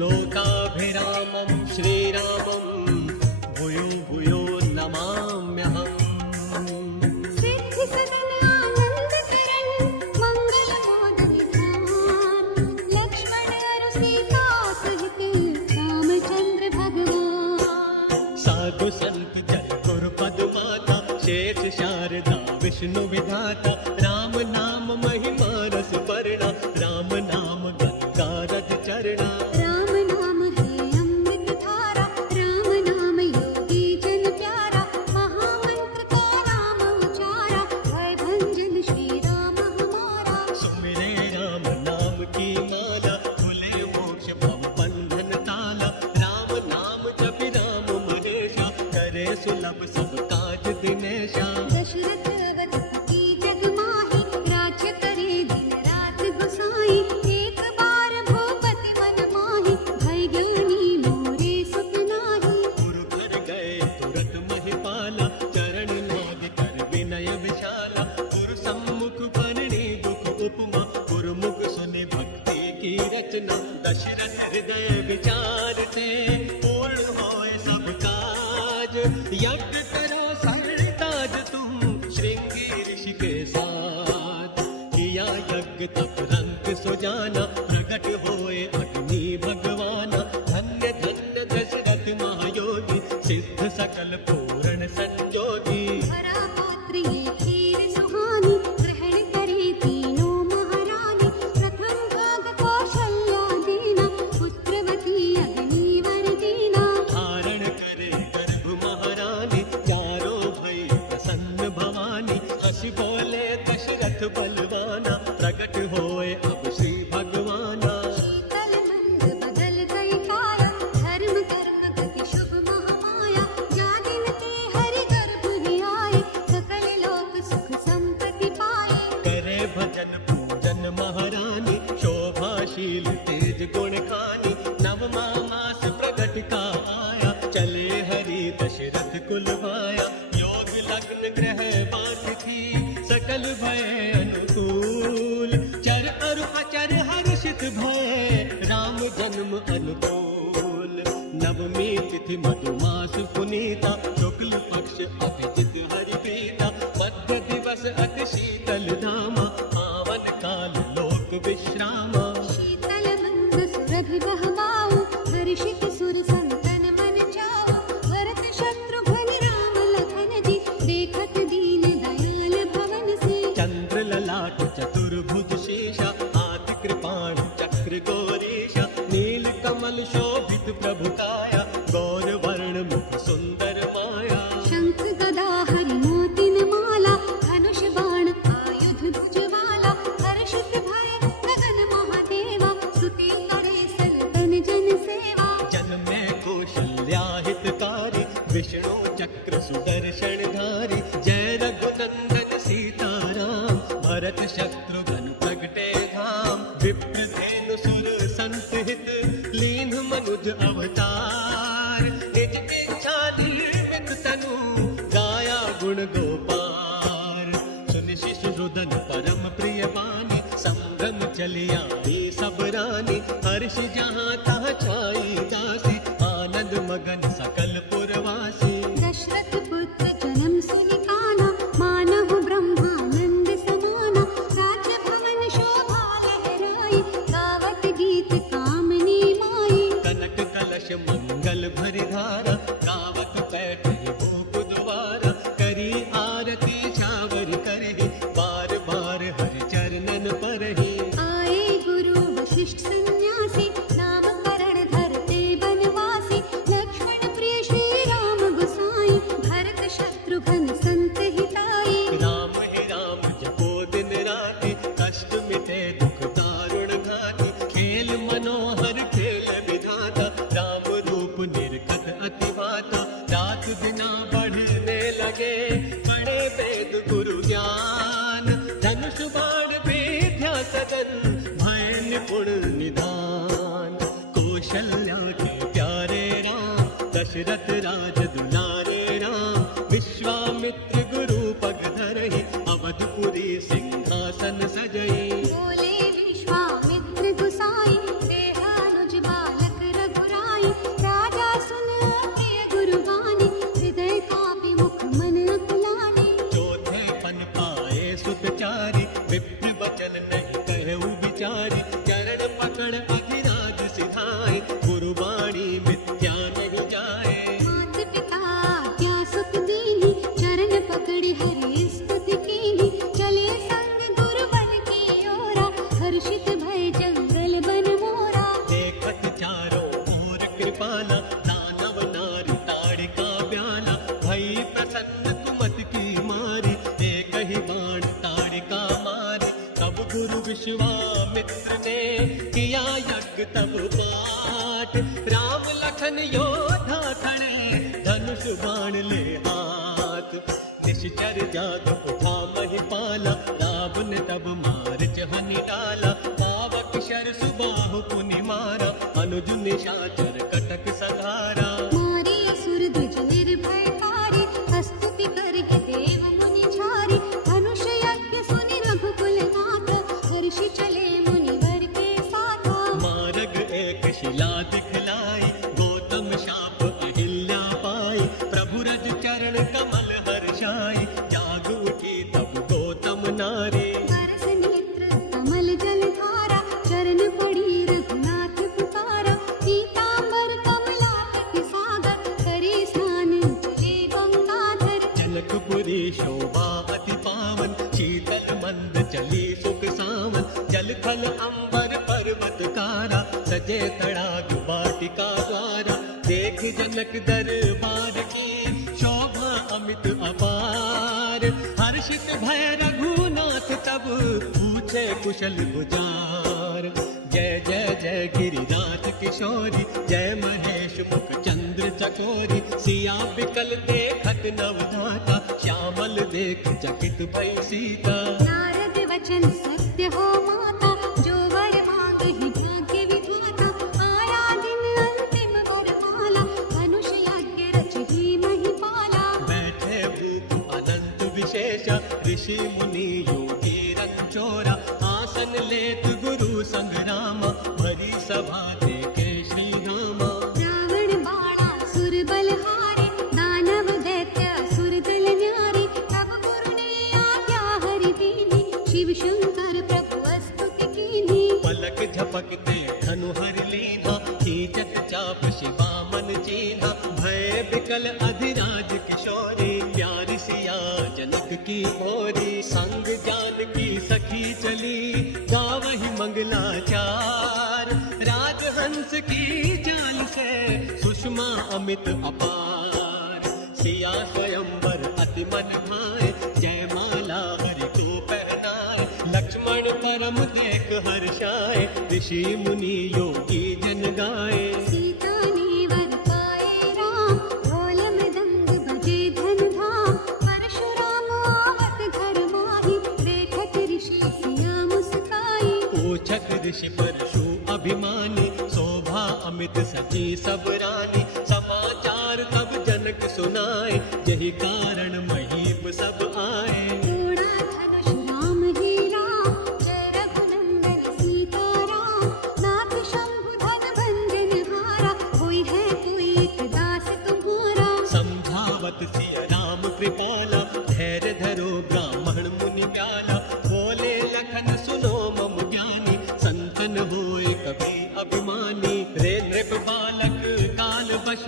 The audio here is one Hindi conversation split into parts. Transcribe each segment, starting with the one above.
लोकाभिरामं श्रीरामं भूयो भूयो नमाम्यहम्। सिद्धिसदन आनन्दकरण मङ्गलमोदविधान लक्ष्मण अरु सीता सहित रामचन्द्र भगवान। साधु संत जन गुरु पद माता शेष शारदा विष्णु विधाता राम नाम महिमा रस पर्णा राम नाम गंगा रज चरणा। राम नाम है अमृत धारा राम नाम योगी जन प्यारा महामंत्र को राम उचारा भय भंजन श्री राम हमारा। सुमिरे राम नाम की माला खुले मोक्ष भव बंधन ताला राम नाम जपि राम महेशा करे सुलभ सब काज दिनेशा। दशरथ अवधि जग माहि राज्य करे दिन रात गुसाई एक बार भूपति मन माहि भय ज्ञानी मोरे सुख नाहि। गुरु घर गए तुरत महिपाला चरण लाग कर विनय विशाला गुरु सम्मुख बरणी दुख उपमा गुरुमुख सुनि भक्ति की रचना। दशरथ हृदय विचार से पूर्ण होए सब काज यज्ञ करो सरताज तुम श्रृंगी ऋषि के साथ। किया यज्ञ तप रंग सुजाना प्रकट होए अग्नि भगवाना धन्य धन्य दशरथ महायोगी सिद्ध सकल पूर्ण संजोगी। हरा पुत्र ये खीर सुहानी ग्रहण करे तीनों महारानी प्रथम भाग कौशल्या देना पुत्रवती अग्नि वर देना। धारण करे गर्भ महारानी चारों भई प्रसन्न भवानी हंसी बोले दशरथ बलवाना प्रकट होए अब श्री भगवाना। शीतल मंद बदल गई काया धर्म कर्म गति शुभ महामाया जा दिन ते हरि गर्भ ही आए सकल लोक सुख संपत्ति पाए। करे भजन पूजन महारानी शोभाशील तेज गुण खानी नवमा मास प्रगट का आया चले हरि दशरथ कुलवाया। योग लग्न ग्रह बात की सकल भय अनुकूल चर अरु अचर हर्षित भय राम जन्म अनुकूल। नवमी तिथि मधुमास पुनीता शुक्ल पक्ष अभिजित हरि प्रीता मध्य दिवस अति शीतल धामा पावन काल लोक विश्रामा। शीतल मंद सुरभि बहवाऊ हर्षित सुर संतन मन जाऊ भरत शत्रुघ्न राम लखन जी देखत दीन दयाल भवन से। चंद्र ललाट चतुर्भुज शेषा आदि कृपाण चक्र गौरीशा नील कमल शोभित प्रभु काया गौर वर्ण मुख सुंदर माया। शंख गदा हरि मोतिन माला धनुष बाण आयुध भुजवाला हर्षित भय गगन महादेवा स्तुति करे सनतन जन सेवा। जन्मे कौशल्या हितकारी विष्णु चक्र सुदर्शनधारी जय रघुनंदन सीताराम भरत शत्रुघ्न प्रगटे धाम। विप्र धेनु सुर संत हित लीन मनुज अवतार निज इच्छा निर्मित तनु गाया गुण गोपार। सुनि शिशु रुदन परम प्रिय बानी संभ्रम चलिया सब रानी हर्ष जहाँ तहाँ छाई जासी आनंद मगन सकल पुरवासी। दशरथ पुत्र जन्म सुनि काना मानहु ब्रह्मानंद समाना राज्य भवन शोभा लहराई गावत गीत कामनी माई। कनक कलश मंगल भरि धारा गावत बैठे भूप द्वारा करी आरती छावर करहि बार बार हरि चरणन परहि। आए गुरु वशिष्ठ सन्यासी नामकरण धरते बनवासी लक्ष्मण प्रिय श्री राम गुसाई भरत शत्रुघ्न संत हिताई। राम ही राम जपो दिन राति कष्ट मिटे दुख दारुण घाति खेल मनोहर खेल विधाता राम रूप निर्गत अति भाता। रात दिना बढ़ने लगे बड़े वेद गुरु ज्ञान धनुष बाण विद्या सदन भय निपुण निधान। कौशल्या के प्यारे राम दशरथ राज दुलारे राम विश्वामित्र गुरु पग धरहि अवधपुरी सिंहासन सजई। बोले विश्वामित्र गुसाई देहानुज बालक विचारी, विप्र वचन नहीं कहु विचारी, चरण पकड़ अधिराज सिधाए, गुरुवाणी मिथ्या नहीं जाए। मात पिता क्या सुख दीनी, चरण पकड़ हरि स्तुति कीनी, चले संग गुरुबन की ओरा, हर्षित भय जंगल बन मोरा। देखत चारों ओर कृपाला, दानव नारी ताड़िका ब्याला, भई प्रसन्न कुमत की मारी, एक ही बाण ताड़िका मारी। तब गुरु विश्वामित्र ने किया यज्ञ तब पाठ, राम लखन योद्धा खड़े, धनुष बाण ले हाथ। निश्चर जात उठा महिपाला, रावण तब मार्च हनि डाला, पावक शर सुबाहु पुनि मारा, अनुज निशाचर कटक संहारा। मारे असुर द्विज निर्भय तारे, स्तुति करहि देव मुनि झारे, धनुष यज्ञ सुनि रघुकुल नाथ, हर्षि चले मुनिवर के साथ। मार्ग एक शिला दिखलाई, गौतम शाप अहिल्या पाई, प्रभु रज चरण कमल हर्षाई, जाग उठी तब गौतम नारी। बरस नेत्र कमल जल धारा, चरण पड़ी रघुनाथ पुकारा, पीतांबर कमलापति सागर, करे स्नान चले गंगाधर। जनकपुरी शोभा अति पावन, शीतल मंद चली सुख सावन, जल थल अंबर पर्वत कारा, सजे तड़ाग वाटिका द्वारा। देख जनक दरबार की शोभा अमित अपार, हर्षित भय रघुनाथ तब पूछे कुशल गुजार। जय जय जय गिरिराज किशोरी, जय महेश मुख चंद्र चकोरी, सिया बिकल देखत नवधाता, श्यामल देख चकित भई सीता। नारद वचन सत्य हो माता, जो वर मांगहि भाग्य विधाता, आया दिन अंतिम वर माला, धनुष यज्ञ रचहि महिपाला। बैठे भूप अनंत विशेष, ऋषि मुनि योगी रंचोरा, आसन लेत गुरु संग रामा, भरी सभा देखे श्री रामा। रावण बाणासुर बलहारे, दानव दैत्य असुर दल न्यारे, तब गुरु ने आज्ञा हरि दीनी, शिव शंकर प्रभु स्तुति कीनी। पलक झपकते धनु हर लीना, खींचत चाप शिवा मन चीना, भय बिकल अधिराज किशोरी, प्यारी सिया जनक की मोरी। संग जानकी सखी चली, गावहि मंगलाचार, राजहंस की चाल से सुषमा अमित अपार। सिया स्वयंवर अति मन भाए, जयमाला हरि को पहनाए, लक्ष्मण परम देख हर्षाए, ऋषि मुनि योगी जन गाए। सीता ने वर पाए राम, ढोल मृदंग बजे धन धाम, परशुराम आवत घर माही, देखत ऋषि सिया मुस्काई। पूछत ऋषि परशु अभिमानी, शोभा अमित सची सब रानी, समाचार तब जनक सुनाए, यही कारण महीप सब आए। उड़ा धनुष राम ही राम, जय रघुनंदन सीता राम, नाथ शंभु धन भंजन हारा, कोई है कोई एक दास तुम्हारा। समझावत सिया राम कृपाला, धैर्य धरो ब्राह्मण मुनि प्याला, बोले लखन सुनो मम ज्ञानी, संतन होए कभी अभिमानी। रे नृप बालक काल वश,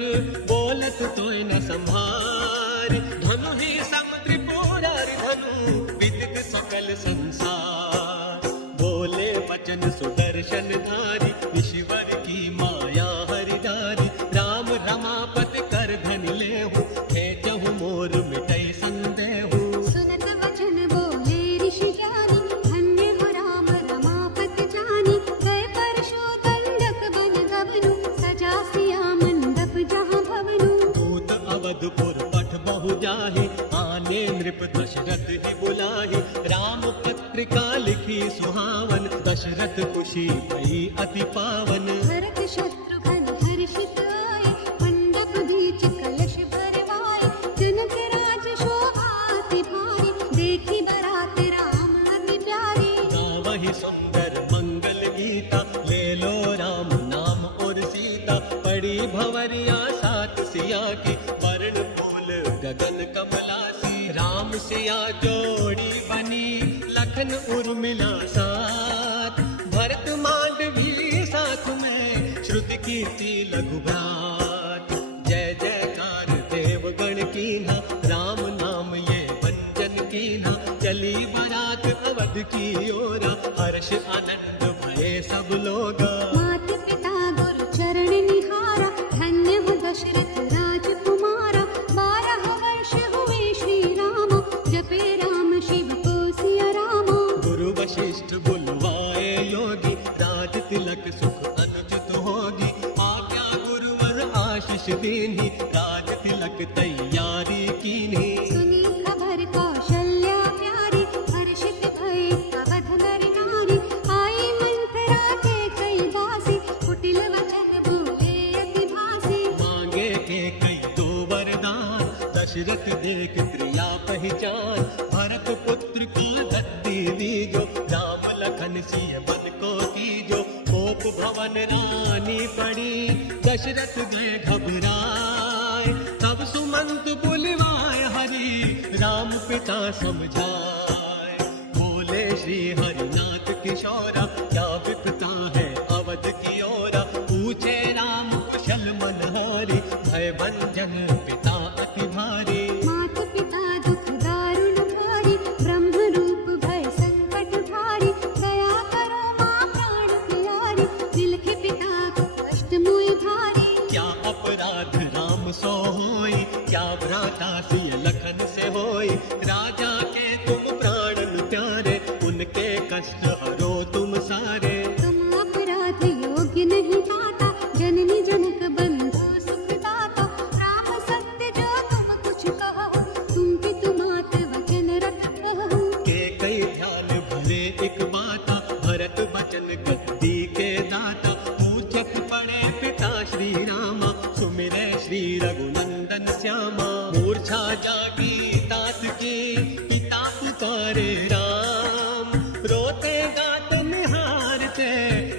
बोलत तोय न संभार, धनु ही सम त्रिपुरारि धनु, विदित सकल संसार। बोले वचन सुदर्शन धारी, ईश्वर की माया हरिदारी, राम रमापति कर धन लेहु, खेचहु मोर मिटै संदेहु। सुनत वचन बोले ऋषि ज्ञानी, धन्य हो राम रमापति जानी, गए परशु दंडक बन गवनु, सजा सिया मंडप जहाँ भवनु। दूत अवधपुर पठ बहु जाहि, आने नृप दशरथ ही बुलाहि, राम पत्रिका लिखी सुहावन, दशरथ खुशी भई अति पावन। भरत शत्रुघ्न हर्षित आए, मंडप बीच कलश भरवाए, जनक राज शोभा अति भारी, देखी बरात राम अति प्यारी। गावहि सुंदर मंगल गीता, ले लो राम नाम और सीता, पड़ी भंवरिया सात सिया की, वर्ण फूल गगन कमलासी, राम सिया जोड़ी बनी, लख लखन उर्मिला साथ, भरत मांडवी साथ में, श्रुति कीर्ति लघुभ्रात। जय जयकार देवगण कीन्हा, राम नाम ये भंजन कीन्हा। चली बारात अवध की ओरा, हर्ष आनंद भये सब लोगा। मात पिता गुरु चरण निहारा, धन्य हो दशरथ राजकुमारा। 12 वर्ष हुए श्री राम, जपे राम शिव को सिया राम। गुरु वशिष्ठ बुलवाए योगी, राज तिलक सुख अनुचित होगी। आज्ञा गुरुवर आशीष दीन्ही, राज तिलक तैयारी कीन्ही। सुनी खबर कौशल्या प्यारी, हर्षित भये अवध नर नारी। आई मंथरा के कई दासी, कुटिल वचन बोले अति भासी। मांगे के कई दो वरदान, दशरथ देख क्रिया पहचान। भरत पुत्र की धत्ती दीजो, राम लखन सिय बल को कीजो। कोप भवन रानी पड़ी, दशरथ गए घबराए। तब सुमंत बुलवाए हरि, राम पिता समझाए। बोले श्री हरिनाथ किशोरा, क्या विपता है अवध की ओरा। पूछे राम कुशल मनहारी, भय भंजन पिता अति भारी। मात पिता दुख दारुण भारी, ब्रह्म रूप भय संकट भारी। दया करो माँ प्राण प्यारी, दिलखे पिता को कष्ट मुय भारी। क्या अपराध राम सो होई, क्या भ्राता सिय लखन से होई। राजा के तुम प्राणन प्यारे, उनके कष्ट हरो तुम सारे। तुम अपराध योग्य नहीं पाता, जननी जनक बंधु सुख दाता। राम सत्य जो तुम कुछ कहो, तुम पितु मात वचन रखो। के कई ध्यान भरे एक बाता, भरत बचन गद्दी के दाता। पूछत पड़े पिता श्री रामा, सुमिरे श्री रघुनंदन श्यामा। मूर्छा जागी तात की, पिता पुकारे राम। रोते गात निहारते,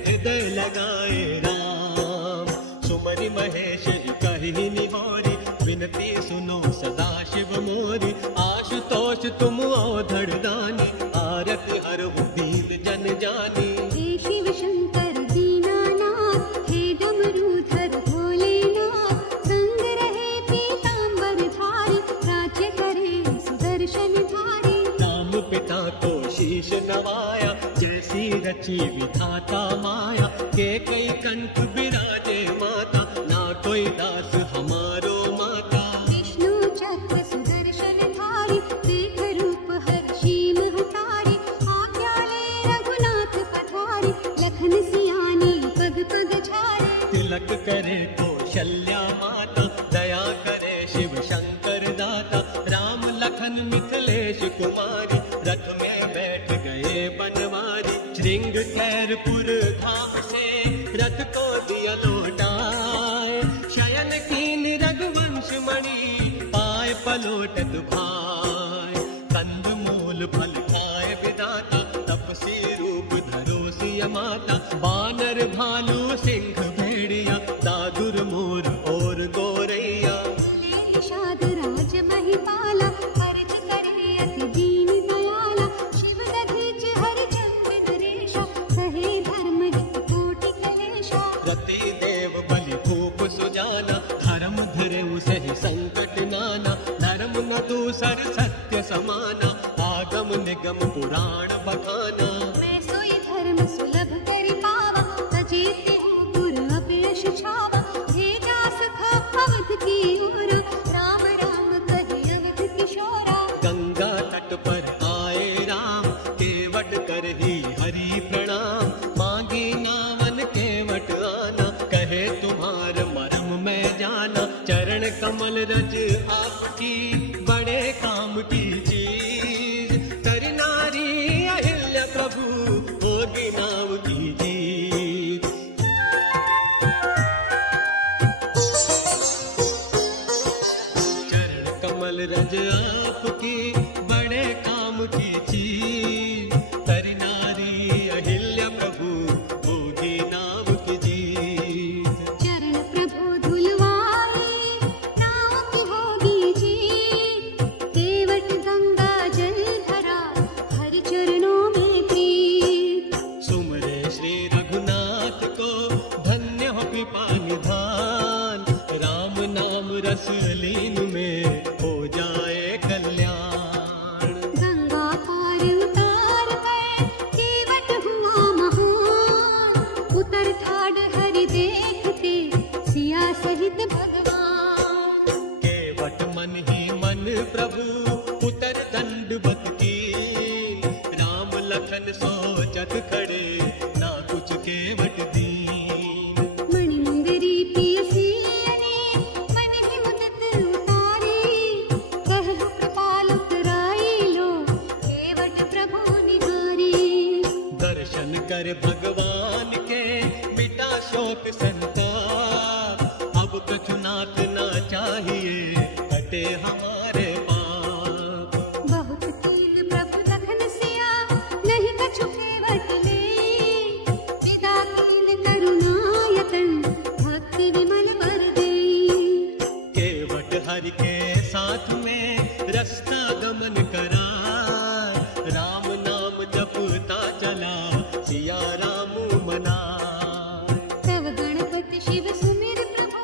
हृदय लगाए राम। सुमरि महेश कहि निहारी, विनती सुनो सदा शिव मोरी। आशुतोष तुम औधड़ दानी, आरत हरहु दीन जन जानी। हे शिव शंकर दीनानाथ, हे डमरूधर भोलेनाथ। संग रहे पीतांबर धारी, राज्य करे सुदर्शन धारी। राम पिता को शीश नवाया, जैसी रची विधाता माया। के कई कंठ बिराजे माता, ना कोई दास हमारो माता। विष्णु चक्र सुदर्शन धारी, देख रूप हर्षी महतारी। आज्ञा ले रघुनाथ पधारी, लखन सियानी पग पग झारी। तिलक करे कौशल्या माता, दया करे शिव शंकर दाता। राम लखन मिथिलेश कुमारी, रथ में बैठ गए बनवारी। श्रृंग कैरपुर धाम से, रथ को दिया लौटाए। शयन कीन रघुवंश मणि, पाए पलोटत भाई। कंद मूल फल खाए विधाता, तपसी रूप धरो सिय माता। बानर भालू सिंह भेड़िया, दादुर मोर और गोरैया। निषाद राज महिपाला, अर्ज करे अति दीन दयाला। शिव दधीच हरिचंद्र नरेशा, सहे धर्म हित कोटि कलेशा। रति देव बलि भूप सुजाना, धर्म धरे सहि संकट नाना। धर्म न दूसर सत्य समाना, आगम निगम पुराण बखाना। मैं सोई धर्म सुलभ कर पावा, अजीत गुर अपयश छावा। भेजा सखा अवध की ओर, राम राम कहि अवध किशोरा। गंगा तट पर आए राम, केवट कर ही हरि प्रणाम। मांगी नावन केवट आना, कहे तुम्हार मरम मैं जाना। चरण कमल रज आपकी, बड़े काम की चीज। तर नारी अहिल्या प्रभु, होगी नाम की जीत। चरण कमल रज आपकी, बड़े काम की चीज। तर नारी अहिल्या प्रभु, होगी नाम की जीत। चरण प्रभु धुलवाए, नाव की होगी जीत। केवट गंगा जल धरा, हरि चरणों सोचत खड़े, ना कुछ केवट दीन। मणिमंदिरी पियसियने मन ही मुदित उतारे, कहु कृपाल उतराई लो केवट प्रभु निहारे। दर्शन कर भगवान के मिटा शोक संताप, अब कछुनाथ ना चाहिए कटे हमारे पाप। बहुत कीन प्रभु तखन सिया नहीं कछु केवट ले, विदा कीन करुणायतन भक्ति विमल वर दे। केवट हरि के साथ में रास्ता गमन करा, राम नाम जपता चला सिया राम मना। तव गणपति शिव सुमिर प्रभु,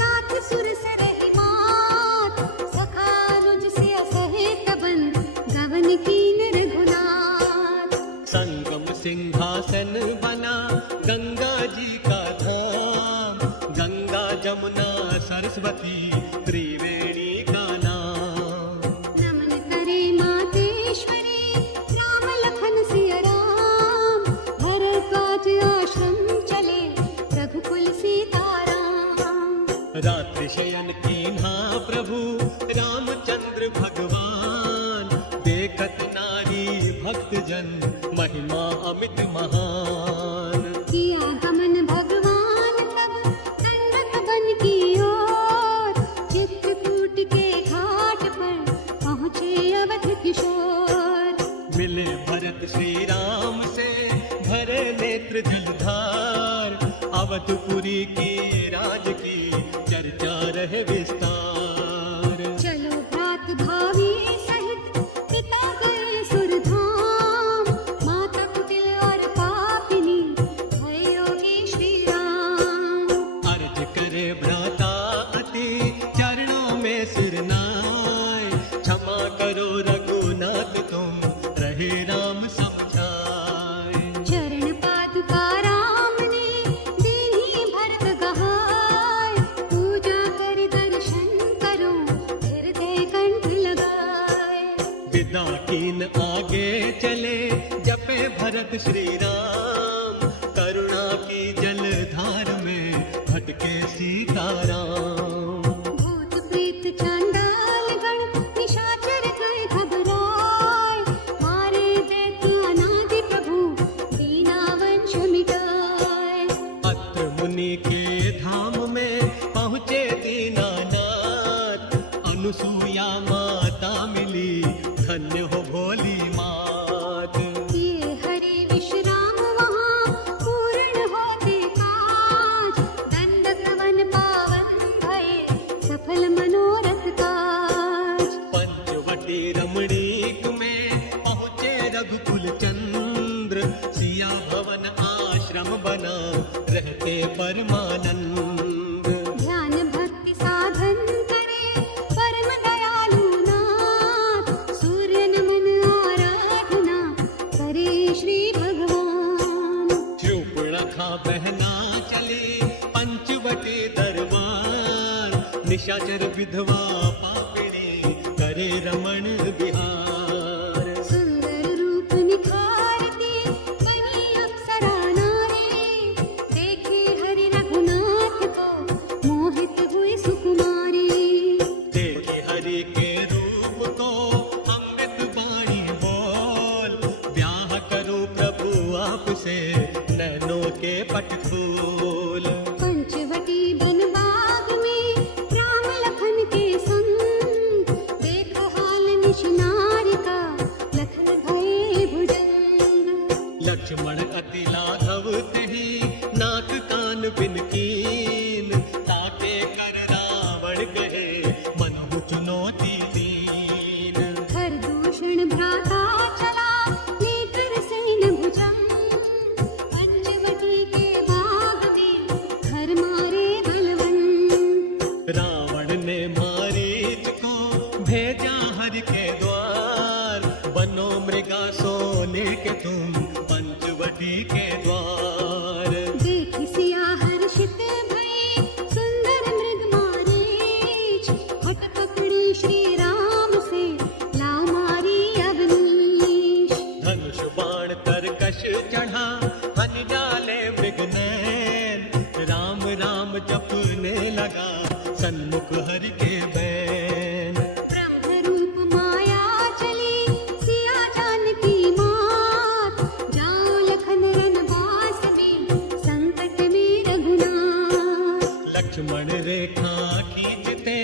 नाथ सुर सरहि मात। सखा रुज से असहित बंद, गवन कीन रघुनाथ। संगम सिंहासन बना गंगा जी का धाम, गंगा जमुना सरस्वती त्रिवेणी का नाम। नमन करे मातेश्वरी, राम लखन सिया राम। भरद्वाज आश्रम चले, रघुकुल सीताराम। रात्रि शयन कीन्हा प्रभु रामचंद्र भगवान, देखत नारी भक्त जन महिमा अमित महान। किया गमन भगवान तब दंडक बन की ओर, चित्रकूट के घाट पर पहुँचे अवध किशोर। मिले भरत श्री राम से भरे नेत्र जलधार, अवधपुरी की राज की चर्चा रहे विस्तार। चलो भ्रात भावी सहित पिता गए सुरधाम, माता कुटिल और पापिनी भय योगी श्री राम। अर्ज करे भ्राता अति चरणों में सिर नाय, क्षमा करो रघुनाथ तुम रहे राम समझाए। चरण पादुका राम ने दीनी भरत गहाय, पूजा कर दर्शन करो हृदय कंठ लगाए। विदा कीन आगे चले जपे भरत श्री राम, करुणा की जलधार में भटके सीताराम। भूत प्रेत चांडाल गण निशाचर गए घबराए, मारे दैत्य अनादि प्रभु दीना वंश मिटाए। अत्र मुनि के धाम में पहुँचे दीनानाथ, अनुसुईया माता मिली धन्य हो भोली मात। किए हरि विश्राम वहाँ पूर्ण होते काज, दंडक वन पावन भये सफल मनोरथ काज। पंचवटी रमणीक में पहुँचे रघुकुल चंद्र, सिया भवन आश्रम बना रहते परमानंद। ध्यान भक्ति साधन करे परम दयालु नाथ, सूर्य नमन आराधना करे श्री भगवान। शूर्पणखा बहना चली पंचवटी दरबार, निशाचर विधवा पापिणी करे रमण बिहार। सुंदर रूप निखारती बनी अप्सरा नारी, देखे हरि रघुनाथ को मोहित हुई सुकुमारी। देखे हरि के रूप को अमृत बाणी बोल, ब्याह करो प्रभु आपसे नैनों के पट खोल। पंचवटी वन बाग में राम लखन के संग, देख हाल निश नारी का लखन भये भुजंग। लक्ष्मण अति लाघव तेहि नाक कान बिन कीन, ताके कर रावण कहे मन चुनौती दीन। हर दूषण भ्राता चला लेकर सैन भुजंग, पंचवटी के बाग में घर मारे बलवंत। रावण ने मारीच को भेजा हरि के द्वार, बनो मृगा सोने के तुम पंचवटी के द्वार। कश चढ़ा हन डाले मृगनैन, राम राम जपने लगा सन्मुख हरि के बैन। ब्रह्म रूप माया चली सिया जानकी मात, जाओ लखन वनवास में संकट में रघुनाथ। लक्ष्मण रेखा खींचते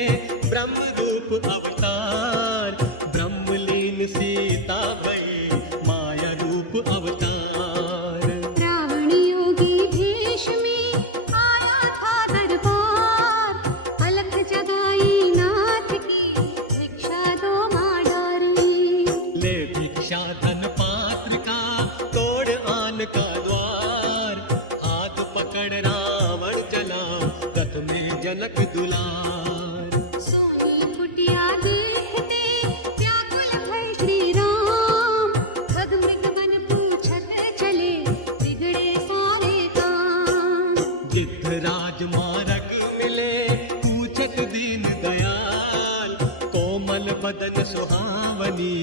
ब्रह्म रूप अवतार, ब्रह्मलीन सीता भई माया रूप अवतार। रावण योगी भेष में आया था दरबार, अलख जगाई नाथ की भिक्षा दो माँ डारी। ले भिक्षा धन पात्र का तोड़ आन का द्वार, हाथ पकड़ रावण चला रथ में जनक दुलार। सोनी कुटिया देखते व्याकुल भय श्री राम, खग मृग मन पूछत चले बिगड़े सारे काम। गिद्धराज मारग मिले पूछत दीन दयाल, कोमल बदन सुहावनी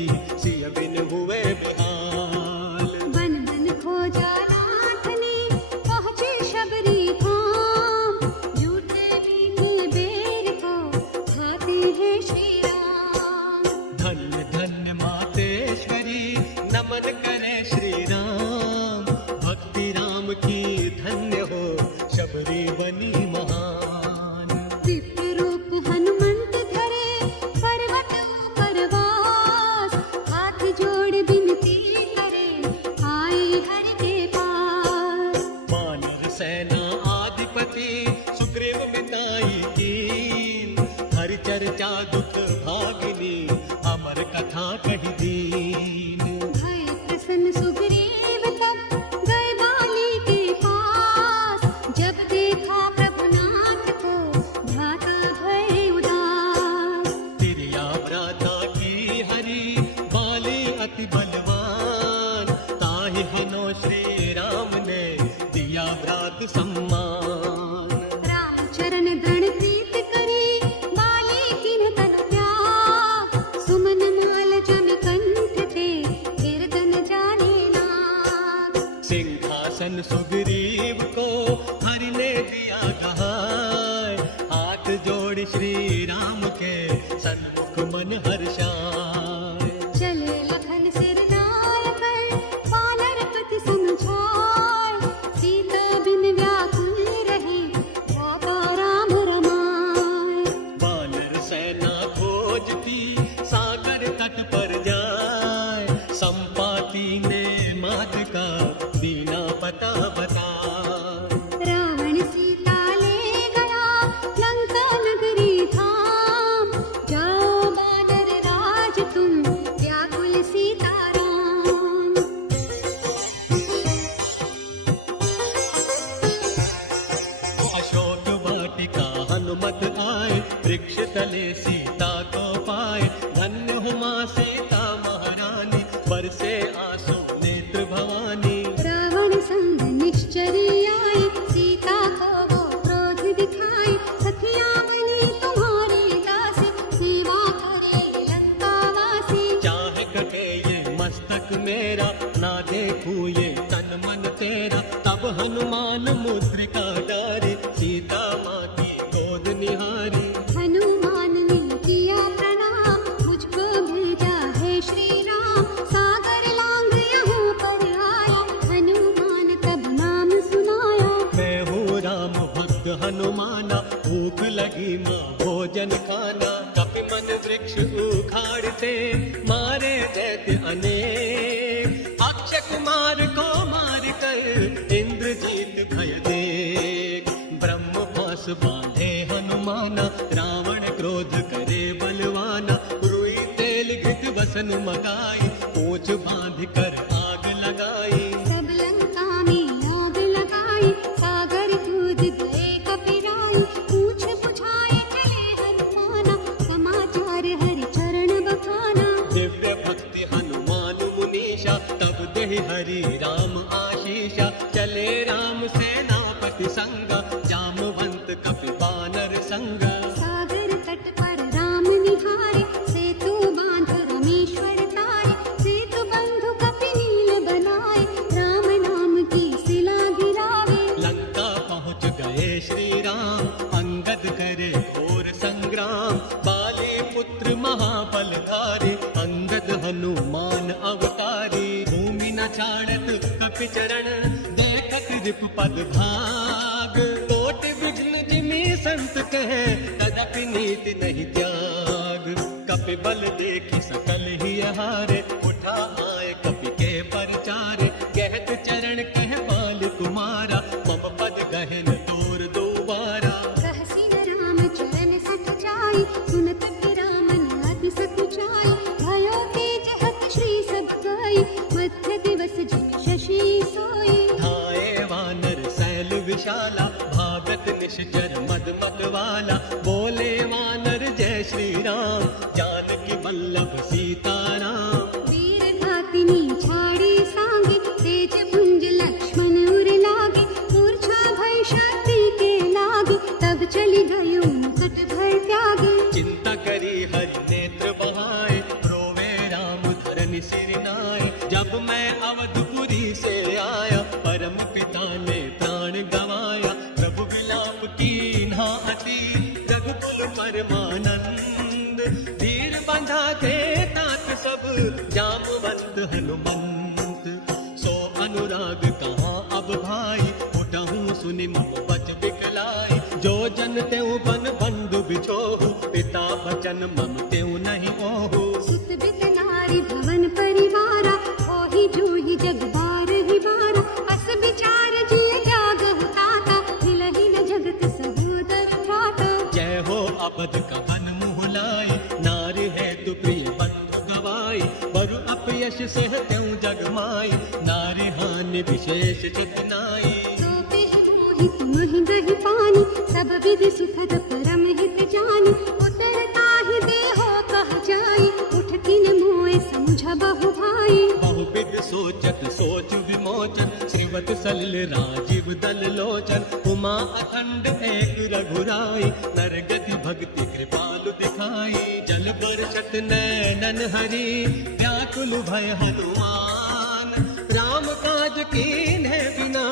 सिय बिन हुए बिहाल। बन बन खोजा नाथ ने पहुँचे शबरी धाम, झूठे मीठे बेर को खाते हैं श्री राम। धन्य धन्य मातेश्वरी नमन करे श्री राम, भक्ति राम की धन्य हो शबरी बनी महान। दिव्य रूप हनुमंत धरे पर्वत ऊपर वास, हाथ जोड़ बिनती करे आए हरि के पास। वानर सेना आधिपति सुग्रीव मिताई कीन, हरि चर्चा दुख भागिनी अमर कथा कही दीन। भय प्रसन्न सुग्रीव तब गए बाली के पास, जब देखा प्रभुनाथ को भ्राता भय उदास। तिरिया भ्राता की हरि बाली अति बलवान, ताहि हनो श्री राम ने दिया भ्रात सम्मान। रामचरण दृढ़ प्रीत करी बाली किन्ह तन त्याग, सुमन माल जन कंठ ते कीर्तन जाने लाग। सिंहासन सुग्रीव को हरि ने दिया गहाय, हाथ जोड़ श्री राम के सन्मुख मन हर्षाय। चले लखन सिर नाल कर वानर पथ समझाए, सीता बिन व्याकुल रही भोगा राम रमाए। वानर सेना खोजती सागर तट पर जाए, संपाति ने मात का दीना पता बताए। रावण सीता ले गया लंका नगरी धाम, जाओ बानर राज तुम व्याकुल सीताराम। अशोक वाटिका हनुमत आए, वृक्ष तले सीता को पाए। धन्य हुआ सीता महारानी, बरसे आंसू नेत्र भवानी। रावण संग निश्चर आई, सीता को वो क्रोध दिखाई। सखियां बनी तुम्हारी दास, सेवा करे लंकावासी। चाहे कटे ये मस्तक मेरा, ना देखूं ये तन मन तेरा। तब हनुमान मुद्रिका डारे, सीता माती गोद निहारी। हनुमान ने किया प्रणाम, मुझको भेजा है श्री राम। सागर लांघ यहाँ पर आया, हनुमान तब नाम सुनाया। मैं हूँ राम भक्त हनुमाना, भूख लगी माँ भोजन खाना। कपि मन वृक्ष उखाड़ते मारे दैत्य अनेक, अक्षय कुमार को मार कर इंद्रजीत भय देख। ब्रह्म पास बांधे हनुमाना, रावण क्रोध करे बलवाना। रुई तेल घृत वसन मगाई, पूछ बांध कर आग लगाई। सब लंका में आग लगाई, सागर कूद गए कपिराई। पूछ बुझाए चले हनुमाना, समाचार हरि चरण बखाना। दिव्य भक्ति हनुमान मुनीषा, तब देहि हरि राम आशीषा। चले राम सेनापति संग, जामवंत कपि बानर संग। सागर तट पर राम निहारे, सेतु बांध रमेश्वर तारे। सेतु बंधु कपि नील बनाए, जानत कपि चरण देखत रिप पद भाग कोट विघ्न जिमि संत कहे तदपि नीति नहीं त्याग कपि बल देखि सकल ही हारे उठा आए कपि के परचारे कहत चरण कह बाल कुमारा मम पद गहन तोर दोबारा कहसी न राम चरण सठ जाई सुनत राम नाथ सठ जाई भयो तेज हत श्री सब गाई मध्य दिवस जिन शशि सोई धाये वानर सैल विशाला भागत निश्चर मद मत वाला बोले वानर जय श्री राम जानकी वल्लभ सीताराम वीर घातिनी छाड़ी सांगे तेज पुंज लक्ष्मण उर लागे मूर्छा भय शक्ति के लागे तब चली गयो मुकुट भर त्यागे चिंता करी हरि नेत्र बहाए रोवे राम धरनि सिर नाए जब मैं अवधपुरी से आया परम पिता ने प्राण गवाया प्रभु विलाप कीन्हा अति रघुकुल परमानंद धीर बंधा थे तात सब जामवंत हनुमंत सो अनुराग कहाँ अब भाई उठहूँ सुनि मम बच बिकलाई जो जन त्यों बन बंधु बिछोहु पिता बचन मम त्यों नहीं ओहु सुत बित नारी भवन परिवारा ओहि जोहि जग बार ही बारा अस विचार जिय त्याग ताता हिलहि न जगत सहोदर ठाटा जय हो अबध का बन मुँह लाई नारी है तु प्रिय बंधु गवाई बरु अपयश से त्यों जग माई नारी हानि विशेष चितनाई तो पिह मोहित मोहि दहि पानी सब विधि सुखद परम हित जानी उतर ताहि देहो कह जाई उठ तिन मोए समझ बहु भाई बहुविध सोचत सोच विमोचन श्रीवत सलिल राजीव दल लोचन उमा अखंड एक रघुराई नरगति भक्ति कृपालु दिखाई जल बरसत नैनन हरि व्याकुल भय हनुमान राम काज कीन्हे बिना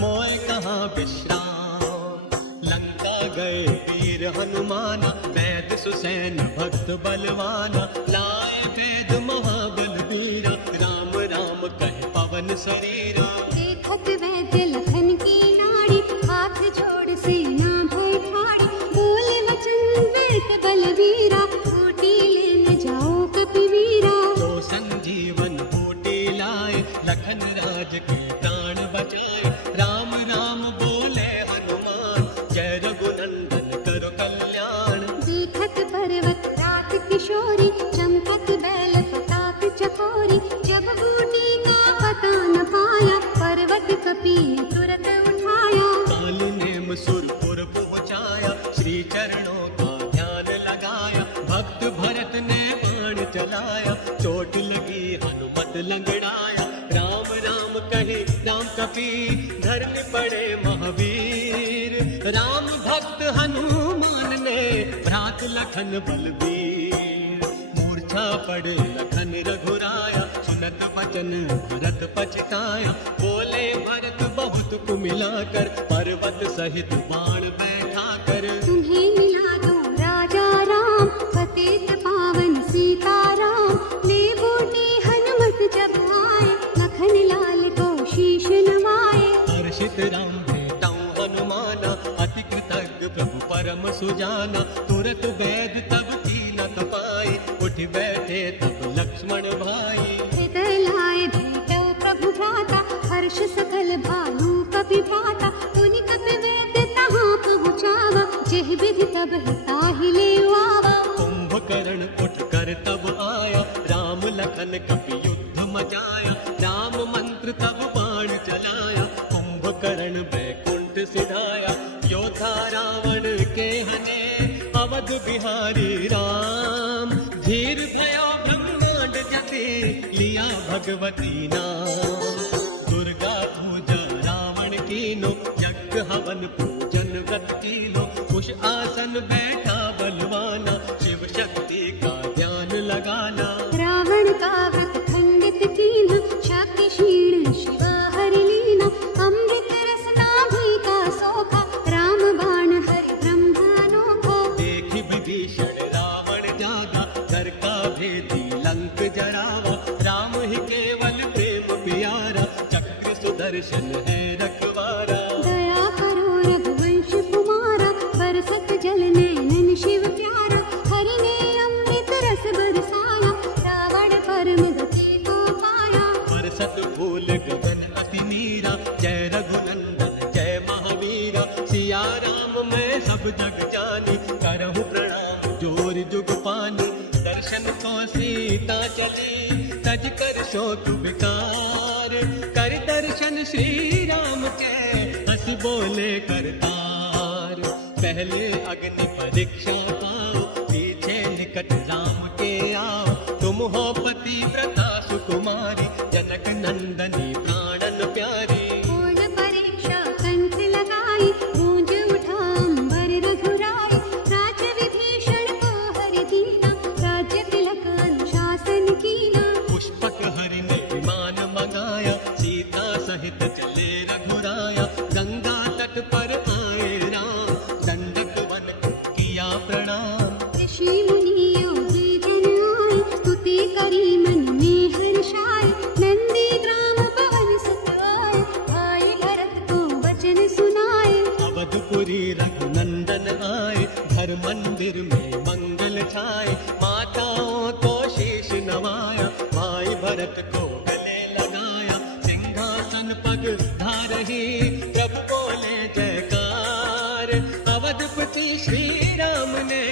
मोय कहाँ विश्राम लंका गए वीर हनुमान वैद सुसैन भक्त बलवाना लाए वेद महाबल दूरा राम राम कह पवन शरीरा देखत वैद्य लखन की नाड़ी हाथ जोड़ सेना भय ठाड़ी बोले वचन वेद बलवीरा कोटि लेन जाओ कपिवीरा तो संजीवन बूटी लाए लखन राज के प्राण बचाए राम राम बोले हनुमान जय रघुनंदन करो कल्याण देखत पर्वत रात किशोरी चमकत बैल पताक चकोरी जब बूटी का पता न पाया पर्वत कपी तुरंत उठाया काल नेम सुरपुर पहुँचाया श्री चरणों का ध्यान लगाया भक्त भरत ने बाण चलाया चोट लगी हनुमत लंगड़ाया राम राम कहे राम कपी धरने पड़े महावीर राम भक्त हनुमान ने भ्रात लखन बलबीर मूर्छा पड़े लखन रघुराया सुनत वचन भरत पछताया बोले भरत बहुत को मिलाकर पर्वत सहित बाण बैठा कर तुम्हें मिला दो राजा राम पतित पावन सीताराम ले बूटी हनुमत जब आए लखन लाल को शीश नवाए हर्षित राम भेटाऊं हनुमाना अति कृतज्ञ प्रभु परम सुजाना तुरत वैद तब कीनत पाई उठ बैठे तब लक्ष्मण भाई हृदय लाए भेटो प्रभु भ्राता हर्ष सकल भानु कपि भाता पुनि कपि वेद तहाँ पहुँचावा जेहि विधि तब ताहि ले आवा कुंभकर्ण उठ कर तब आया राम लखन कपि युद्ध मचाया राम मंत्र तब बाण चलाया कुंभकर्ण बैकुंठ सिधाया योद्धा रावण के हने अवध बिहारी राम धीर भया ब्रह्मांड जति लिया भगवती नाम दुर्गा पूजा रावण कीनो यज्ञ हवन पूजन व्रत कीनो कुश आसन बैठा बलवाना शिव शक्ति का ध्यान लगाना रावण का व्रत खंडित कीन्हा शक्ति क्षीण शिवा हरि लीना अमृत रसना भी का सोखा राम बाण हरि ब्रह्मानोखा देखि विभीषण रावण जागा घर का भेदी लंक जरावा राम ही केवल प्रेम प्यारा दर्शन है रखवारा। दया करो रघुवंश कुमारा, बरसत जल नैनन शिव प्यारा। हरि ने अमृत रस बरसाया, रावण परम गति को पाया। बरसत फूल गगन अति मीरा, जय रघुनंदन जय महावीरा। सिया राम मैं सब जग जानी, करहूँ प्रणाम जोर जुग पानी। दर्शन को सीता चली, तज कर शोक विकार। कर दर्शन श्री राम के, हंसी बोले करतार। पहले अग्नि परीक्षा पाओ, पीछे निकट राम के आओ। तुम हो पतिव्रता सुकुमारी, जनक नंदनी प्राणन प्यारी। पूर्ण परीक्षा कंठ लगाई, गूंज उठा अंबर रघुराई। राज विभीषण को हरि दीना, राज्य तिलक अनुशासन कीना। पुष्पक हरि ने विमान मंगाया, सीता सहित चले रघुराया। गंगा तट पर आए राम, दंडक वन किया प्रणाम। ऋषि मुनि योगी जन आए, स्तुति करी मन में हर्षाए। नंदी ग्राम पवन सुत आए, भाई भरत को वचन सुनाए। अवधपुरी रघुनंदन आए, घर मंदिर में मंगल छाए। माताओं को शीश नवाया, भाई भरत को गले लगाया। सिंहासन पग धारही, प्रभु बोले जयकार। अवधपति श्री राम ने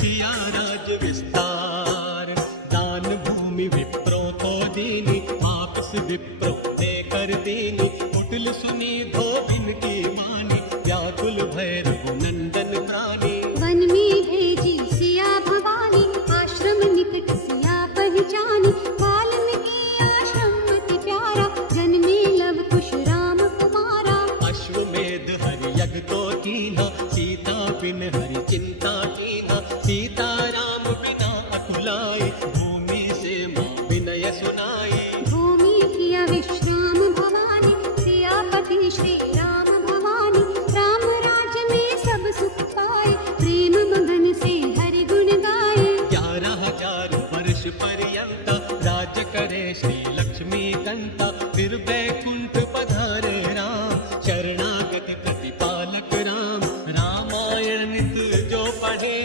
किया राज विस्तार। दान भूमि विप्रों को दीनी, वापस विप्रो देकर दीनी। कुटिल सुनी धोबिन की वाणी, व्याकुल भय रघुनंदन प्राणी। वन में भेजी सिया भवानी, आश्रम निकट सिया पहचानी। वाल्मीकि आश्रम अति प्यारा, जन्मे लव कुश राम कुमारा। अश्वमेध हरि यज्ञ को कीन्हा, सीता बिन हरि चिंता कीन्हा। सीता राम बिना अकुलाए, भूमि से मां विनय सुनाई। भूमि किया विश्राम भवानी, सियापति श्री राम भवानी। राम राज में सब सुख पाए, प्रेम मगन से हरि गुण गाए। 11,000 वर्ष पर्यंत, राज करे श्री लक्ष्मी कंता। फिर बैकुंठ पधारे राम, शरणागत प्रतिपालक राम। रामायण नित जो पढ़े,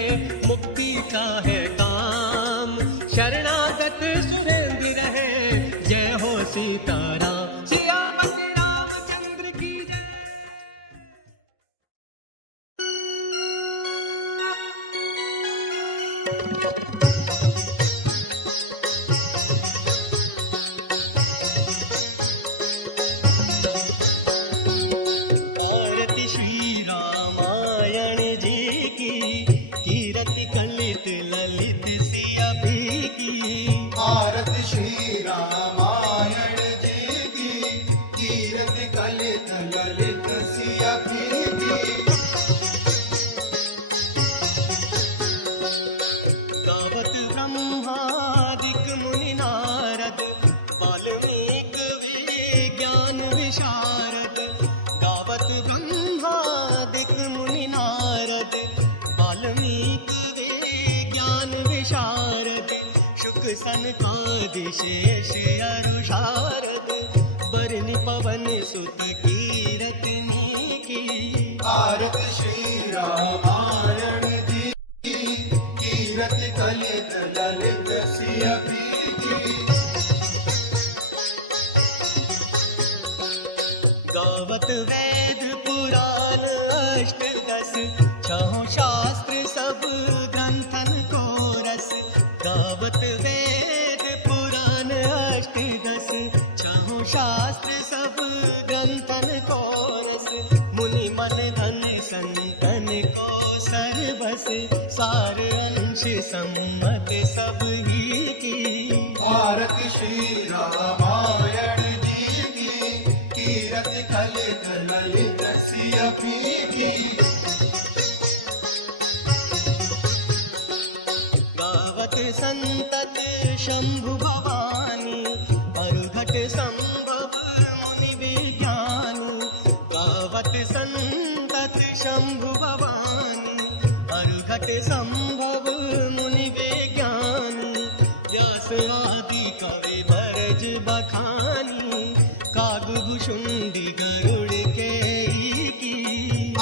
मुक्ति का है काम। शरणागत सुरेंद्र रहे, जय हो सीताराम। सियापति रामचंद्र की जय। आरती श्री रामायण जी की, कीरति कलित ललित सिया भी की। आरती श्री रामायण जी की, कीरति कलित ललित सिया भी की। गावत ब्रह्मादिक मुनि नारद, वाल्मीक विज्ञान विशारद। गावत ब्रह्मादिक मुनि नारद, वाल्मीक विज्ञान विशारद। शुक सनकादि शेष अरुषारद, बरनि पवन सुत कीरतनी की। आरती श्री रामायण जी की, कीरति कलित ललित सिया भी की। गावत वेद पुराण अष्टदश, छहों शास्त्र सब ग्रंथन को रस। गावत वेद पुराण अष्टदश, छहों शास्त्र सब ग्रंथन को रस। मुनि मन धन संतन को सर्वस, सार अंश सम्मत सब ही की। आरती श्री रामायण जी की, कीरति कलित ललित सिया भी की। गावत संतत शंभु भवानी, अरुघट संभव मुनि विज्ञानी। गावत संतत शंभु भवानी, अरुघट संभव मुनि विज्ञानी। व्यास आदि कवि भरज बखानी, का नागभुषुंडी गरुड़ के की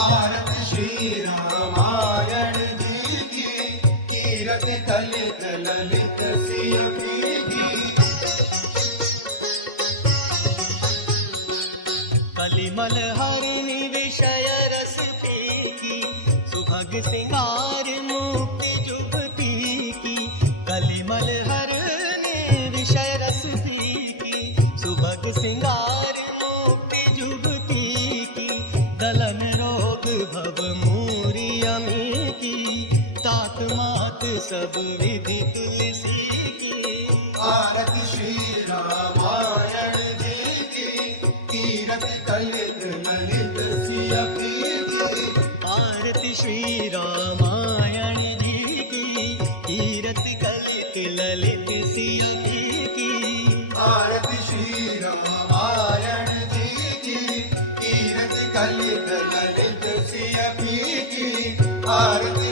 आरती श्री रामायण जी की कीरति कलित ललित सिय पीठी कलिमल हरिणी विषय रस पीकी सुभग सिंगार मुक्ति जुगती की कलिमल हरिणी विषय रस पीकी सुभग सिंगार मुक्ति जुगती की दल में रोग भव मूरी अमी की तात मात सब विधि तुलसी की आरती श्री रामायण जी की कीरति कलित ललित सिय पीठी आरती श्री रामायण जी की कीरति कलित ललित सिय की आरती श्री रामायण जी की कीरति कलित ललित सिय पीठी आरती